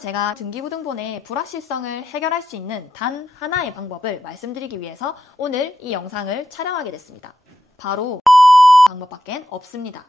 제가 등기부등본의 불확실성을 해결할 수 있는 단 하나의 방법을 말씀드리기 위해서 오늘 이 영상을 촬영하게 됐습니다. 바로 방법밖엔 없습니다.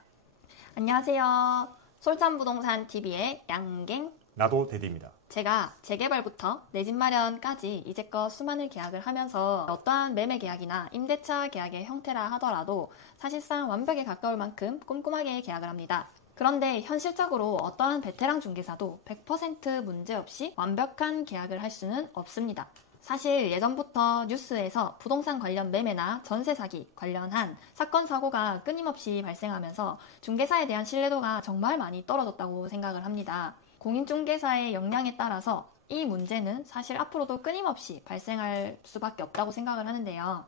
안녕하세요. 솔찬부동산TV의 양갱 나도 대디입니다. 제가 재개발부터 내 집 마련까지 이제껏 수많은 계약을 하면서 어떠한 매매 계약이나 임대차 계약의 형태라 하더라도 사실상 완벽에 가까울 만큼 꼼꼼하게 계약을 합니다. 그런데 현실적으로 어떠한 베테랑 중개사도 100% 문제없이 완벽한 계약을 할 수는 없습니다. 사실 예전부터 뉴스에서 부동산 관련 매매나 전세 사기 관련한 사건 사고가 끊임없이 발생하면서 중개사에 대한 신뢰도가 정말 많이 떨어졌다고 생각을 합니다. 공인중개사의 역량에 따라서 이 문제는 사실 앞으로도 끊임없이 발생할 수밖에 없다고 생각을 하는데요.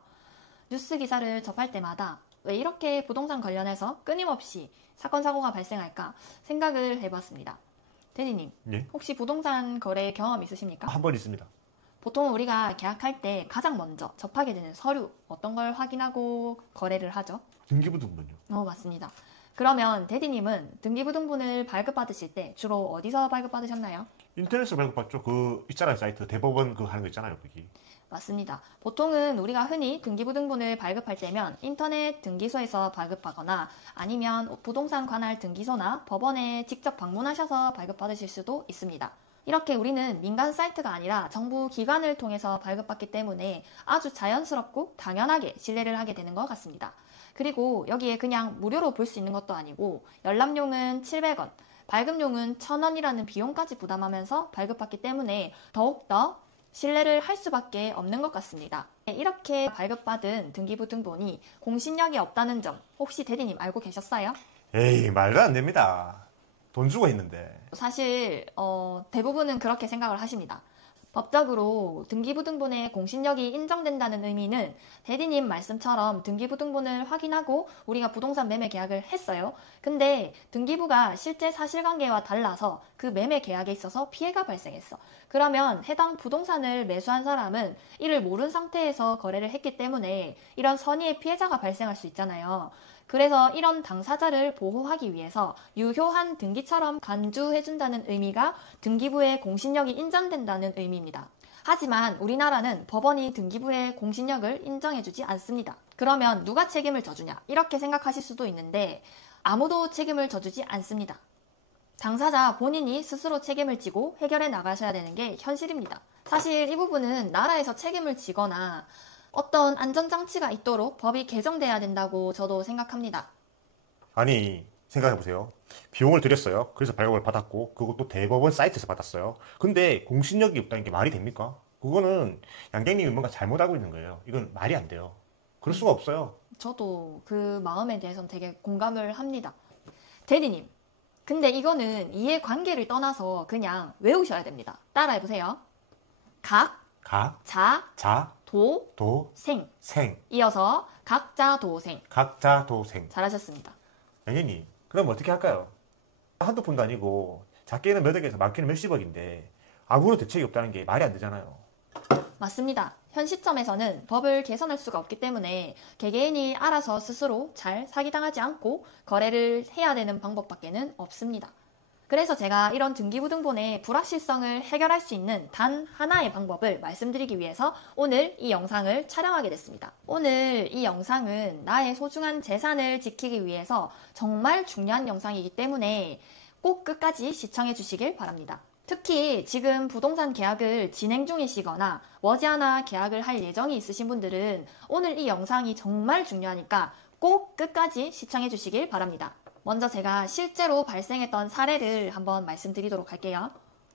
뉴스 기사를 접할 때마다 왜 이렇게 부동산 관련해서 끊임없이 사건 사고가 발생할까 생각을 해봤습니다. 대리님, 예? 혹시 부동산 거래 경험 있으십니까? 한 번 있습니다. 보통 우리가 계약할 때 가장 먼저 접하게 되는 서류 어떤 걸 확인하고 거래를 하죠? 등기부등본요. 맞습니다. 그러면 대리님은 등기부등본을 발급받으실 때 주로 어디서 발급받으셨나요? 인터넷으로 발급받죠. 그 있잖아요, 사이트 대법원 그 하는 거 있잖아요, 거기. 맞습니다. 보통은 우리가 흔히 등기부등본을 발급할 때면 인터넷 등기소에서 발급하거나 아니면 부동산 관할 등기소나 법원에 직접 방문하셔서 발급받으실 수도 있습니다. 이렇게 우리는 민간 사이트가 아니라 정부 기관을 통해서 발급받기 때문에 아주 자연스럽고 당연하게 신뢰를 하게 되는 것 같습니다. 그리고 여기에 그냥 무료로 볼 수 있는 것도 아니고 열람용은 700원, 발급용은 1000원이라는 비용까지 부담하면서 발급받기 때문에 더욱더 신뢰를 할 수밖에 없는 것 같습니다. 이렇게 발급받은 등기부등본이 공신력이 없다는 점 혹시 대리님 알고 계셨어요? 에이, 말도 안 됩니다. 돈 주고 했는데. 사실 대부분은 그렇게 생각을 하십니다. 법적으로 등기부등본의 공신력이 인정된다는 의미는 대리님 말씀처럼 등기부등본을 확인하고 우리가 부동산 매매 계약을 했어요. 근데 등기부가 실제 사실관계와 달라서 그 매매 계약에 있어서 피해가 발생했어. 그러면 해당 부동산을 매수한 사람은 이를 모른 상태에서 거래를 했기 때문에 이런 선의의 피해자가 발생할 수 있잖아요. 그래서 이런 당사자를 보호하기 위해서 유효한 등기처럼 간주해준다는 의미가 등기부의 공신력이 인정된다는 의미입니다. 하지만 우리나라는 법원이 등기부의 공신력을 인정해주지 않습니다. 그러면 누가 책임을 져주냐? 이렇게 생각하실 수도 있는데 아무도 책임을 져주지 않습니다. 당사자 본인이 스스로 책임을 지고 해결해 나가셔야 되는 게 현실입니다. 사실 이 부분은 나라에서 책임을 지거나 어떤 안전장치가 있도록 법이 개정돼야 된다고 저도 생각합니다. 아니, 생각해보세요. 비용을 들였어요. 그래서 발급을 받았고, 그것도 대법원 사이트에서 받았어요. 근데 공신력이 없다는 게 말이 됩니까? 그거는 양갱님이 뭔가 잘못 알고 있는 거예요. 이건 말이 안 돼요. 그럴 수가 없어요. 저도 그 마음에 대해서는 되게 공감을 합니다. 대리님, 근데 이거는 이해관계를 떠나서 그냥 외우셔야 됩니다. 따라해보세요. 각, 자, 도, 생. 이어서 각자 도생. 각자 도생. 잘하셨습니다. 양갱님, 그럼 어떻게 할까요? 한두 푼도 아니고, 작게는 몇 억에서 많게는 몇십억인데, 아무런 대책이 없다는 게 말이 안 되잖아요. 맞습니다. 현 시점에서는 법을 개선할 수가 없기 때문에 개개인이 알아서 스스로 잘 사기당하지 않고 거래를 해야 되는 방법밖에는 없습니다. 그래서 제가 이런 등기부등본의 불확실성을 해결할 수 있는 단 하나의 방법을 말씀드리기 위해서 오늘 이 영상을 촬영하게 됐습니다. 오늘 이 영상은 나의 소중한 재산을 지키기 위해서 정말 중요한 영상이기 때문에 꼭 끝까지 시청해 주시길 바랍니다. 특히 지금 부동산 계약을 진행 중이시거나 머지않아 계약을 할 예정이 있으신 분들은 오늘 이 영상이 정말 중요하니까 꼭 끝까지 시청해 주시길 바랍니다. 먼저 제가 실제로 발생했던 사례를 한번 말씀드리도록 할게요.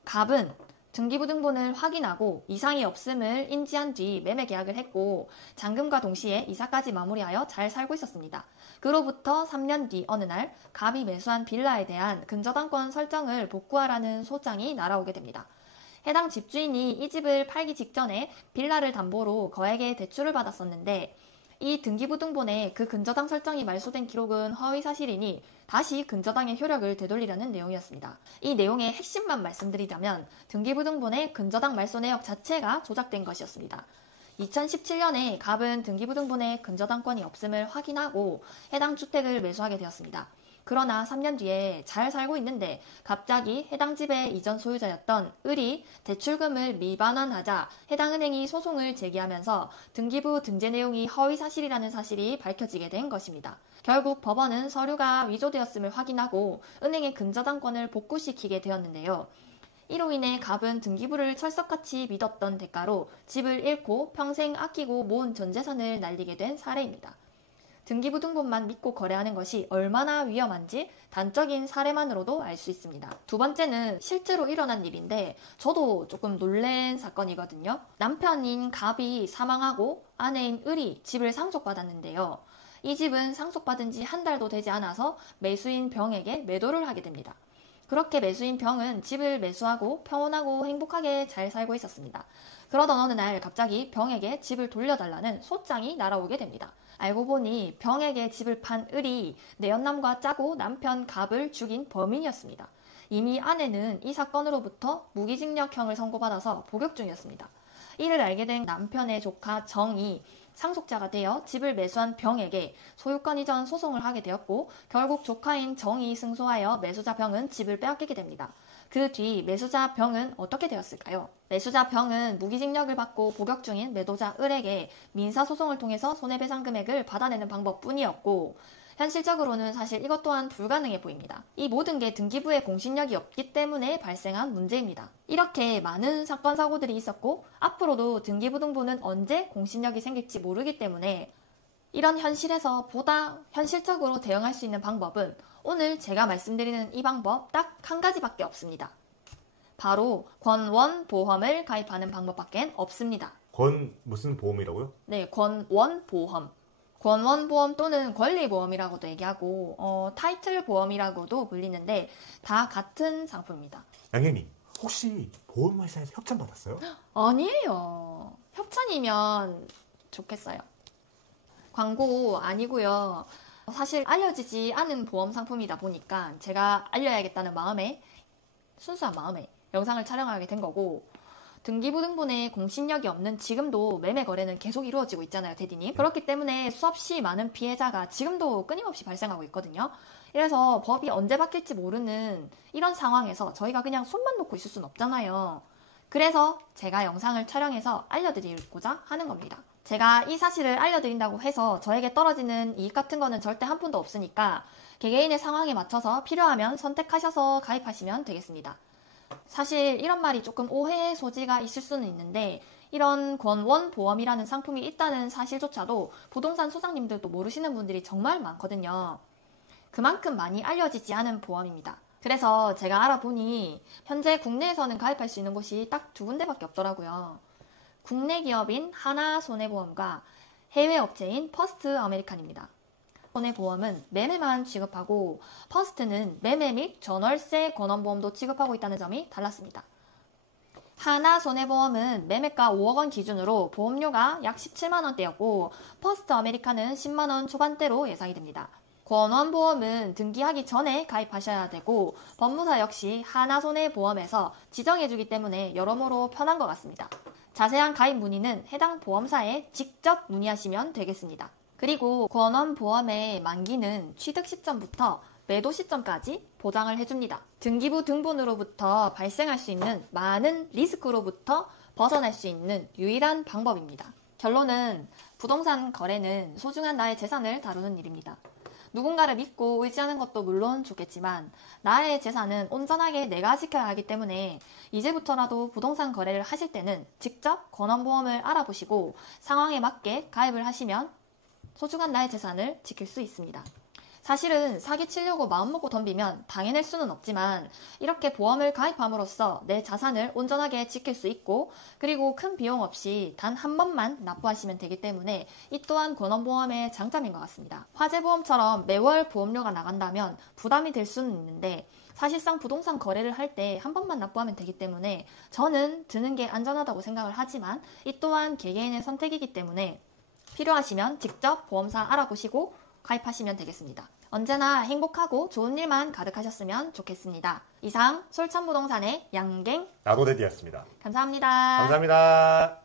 갑은 등기부등본을 확인하고 이상이 없음을 인지한 뒤 매매 계약을 했고 잔금과 동시에 이사까지 마무리하여 잘 살고 있었습니다. 그로부터 3년 뒤 어느 날 갑이 매수한 빌라에 대한 근저당권 설정을 복구하라는 소장이 날아오게 됩니다. 해당 집주인이 이 집을 팔기 직전에 빌라를 담보로 거액의 대출을 받았었는데 이 등기부등본에 그 근저당 설정이 말소된 기록은 허위사실이니 다시 근저당의 효력을 되돌리라는 내용이었습니다. 이 내용의 핵심만 말씀드리자면 등기부등본의 근저당 말소 내역 자체가 조작된 것이었습니다. 2017년에 갑은 등기부등본에 근저당권이 없음을 확인하고 해당 주택을 매수하게 되었습니다. 그러나 3년 뒤에 잘 살고 있는데 갑자기 해당 집의 이전 소유자였던 을이 대출금을 미반환하자 해당 은행이 소송을 제기하면서 등기부 등재 내용이 허위 사실이라는 사실이 밝혀지게 된 것입니다. 결국 법원은 서류가 위조되었음을 확인하고 은행의 근저당권을 복구시키게 되었는데요. 이로 인해 갑은 등기부를 철석같이 믿었던 대가로 집을 잃고 평생 아끼고 모은 전 재산을 날리게 된 사례입니다. 등기부 등본만 믿고 거래하는 것이 얼마나 위험한지 단적인 사례만으로도 알 수 있습니다. 두 번째는 실제로 일어난 일인데 저도 조금 놀란 사건이거든요. 남편인 갑이 사망하고 아내인 을이 집을 상속받았는데요. 이 집은 상속받은 지 한 달도 되지 않아서 매수인 병에게 매도를 하게 됩니다. 그렇게 매수인 병은 집을 매수하고 평온하고 행복하게 잘 살고 있었습니다. 그러던 어느 날 갑자기 병에게 집을 돌려달라는 소장이 날아오게 됩니다. 알고 보니 병에게 집을 판 을이 내연남과 짜고 남편 갑을 죽인 범인이었습니다. 이미 아내는 이 사건으로부터 무기징역형을 선고받아서 복역 중이었습니다. 이를 알게 된 남편의 조카 정이 상속자가 되어 집을 매수한 병에게 소유권 이전 소송을 하게 되었고 결국 조카인 정이 승소하여 매수자 병은 집을 빼앗기게 됩니다. 그 뒤 매수자 병은 어떻게 되었을까요? 매수자 병은 무기징역을 받고 복역 중인 매도자 을에게 민사소송을 통해서 손해배상 금액을 받아내는 방법뿐이었고 현실적으로는 사실 이것 또한 불가능해 보입니다. 이 모든 게 등기부에 공신력이 없기 때문에 발생한 문제입니다. 이렇게 많은 사건 사고들이 있었고 앞으로도 등기부 등본은 언제 공신력이 생길지 모르기 때문에 이런 현실에서 보다 현실적으로 대응할 수 있는 방법은 오늘 제가 말씀드리는 이 방법 딱 한 가지밖에 없습니다. 바로 권원보험을 가입하는 방법밖에 없습니다. 무슨 보험이라고요? 네, 권원보험. 권원보험 또는 권리보험이라고도 얘기하고 타이틀보험이라고도 불리는데 다 같은 상품입니다. 양현님 혹시 보험회사에서 협찬 받았어요? 아니에요. 협찬이면 좋겠어요. 광고 아니고요. 사실 알려지지 않은 보험 상품이다 보니까 제가 알려야겠다는 마음에 순수한 마음에 영상을 촬영하게 된 거고 등기부 등본에 공신력이 없는 지금도 매매 거래는 계속 이루어지고 있잖아요, 대디님. 그렇기 때문에 수없이 많은 피해자가 지금도 끊임없이 발생하고 있거든요. 이래서 법이 언제 바뀔지 모르는 이런 상황에서 저희가 그냥 손만 놓고 있을 순 없잖아요. 그래서 제가 영상을 촬영해서 알려드리고자 하는 겁니다. 제가 이 사실을 알려드린다고 해서 저에게 떨어지는 이익 같은 거는 절대 한 푼도 없으니까 개개인의 상황에 맞춰서 필요하면 선택하셔서 가입하시면 되겠습니다. 사실 이런 말이 조금 오해의 소지가 있을 수는 있는데 이런 권원보험이라는 상품이 있다는 사실조차도 부동산 소장님들도 모르시는 분들이 정말 많거든요. 그만큼 많이 알려지지 않은 보험입니다. 그래서 제가 알아보니 현재 국내에서는 가입할 수 있는 곳이 딱 두 군데밖에 없더라고요. 국내 기업인 하나손해보험과 해외 업체인 퍼스트 아메리칸입니다. 손해보험은 매매만 취급하고 퍼스트는 매매 및 전월세 권원보험도 취급하고 있다는 점이 달랐습니다. 하나손해보험은 매매가 5억 원 기준으로 보험료가 약 17만 원대였고 퍼스트 아메리칸은 10만 원 초반대로 예상이 됩니다. 권원보험은 등기하기 전에 가입하셔야 되고 법무사 역시 하나손해보험에서 지정해주기 때문에 여러모로 편한 것 같습니다. 자세한 가입 문의는 해당 보험사에 직접 문의하시면 되겠습니다. 그리고 권원보험의 만기는 취득 시점부터 매도 시점까지 보장을 해줍니다. 등기부 등본으로부터 발생할 수 있는 많은 리스크로부터 벗어날 수 있는 유일한 방법입니다. 결론은 부동산 거래는 소중한 나의 재산을 다루는 일입니다. 누군가를 믿고 의지하는 것도 물론 좋겠지만 나의 재산은 온전하게 내가 지켜야 하기 때문에 이제부터라도 부동산 거래를 하실 때는 직접 권원보험을 알아보시고 상황에 맞게 가입을 하시면 소중한 나의 재산을 지킬 수 있습니다. 사실은 사기치려고 마음먹고 덤비면 당해낼 수는 없지만 이렇게 보험을 가입함으로써 내 자산을 온전하게 지킬 수 있고 그리고 큰 비용 없이 단 한 번만 납부하시면 되기 때문에 이 또한 권원보험의 장점인 것 같습니다. 화재보험처럼 매월 보험료가 나간다면 부담이 될 수는 있는데 사실상 부동산 거래를 할 때 한 번만 납부하면 되기 때문에 저는 드는 게 안전하다고 생각을 하지만 이 또한 개개인의 선택이기 때문에 필요하시면 직접 보험사 알아보시고 가입하시면 되겠습니다. 언제나 행복하고 좋은 일만 가득하셨으면 좋겠습니다. 이상 솔찬부동산의 양갱 나도데디였습니다. 감사합니다. 감사합니다.